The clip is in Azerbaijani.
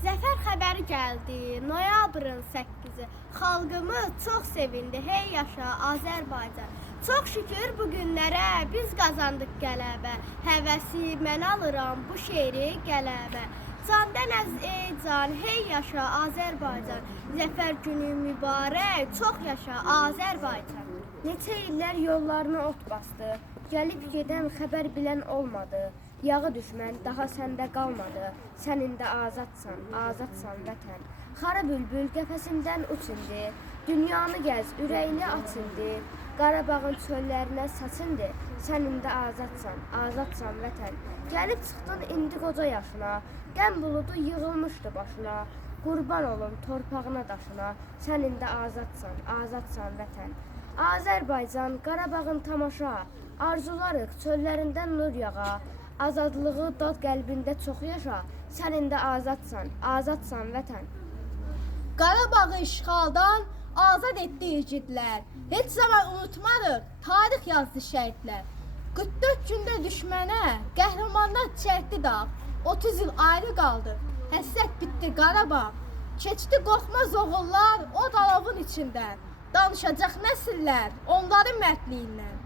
Zəfər xəbəri gəldi, noyabrın 8-i. Xalqımız çox sevindi, hey yaşa Azərbaycan. Çox şükür bu günlərə biz qazandıq qələbə. Həvəsi mən alıram bu şeiri qələbə. Candan əz ey can, hey yaşa Azərbaycan. Zəfər günü mübarək, çox yaşa Azərbaycan. Neçə illər yollarına ot bastı, gəlib gedən xəbər bilən olmadı. Yağı düşmən daha səndə qalmadı, sənin də azadsan vətən. Xara bülbül qəfəsindən uç indi, dünyanı gəz, ürəyini aç indi. Qarabağın çöllərinə saçındı, sənin də azadsan vətən. Gəlib çıxdın indi qoca yaşına, qəm buludu yığılmışdı başına. Qurban olum torpağına daşına, sənin də azadsan vətən. Azərbaycan, Qarabağın tamaşa, arzularıq çöllərindən nur yağa. Azadlığı dad qəlbində çox yaşa, sənin də azadsan vətən. Qarabağı işğaldan azad etdi igidlər. Heç zaman unutmarıq, tarix yazdı şəhidlər. 44 gündə düşmənə qəhrəmanlar çəkdi dağ. 30 il ayrı qaldıq, həsrət bitdi Qarabağ. Keçdi qorxmaz oğullar o dalavın içindən. Danışacaq nəsillər onların mərdliyindən.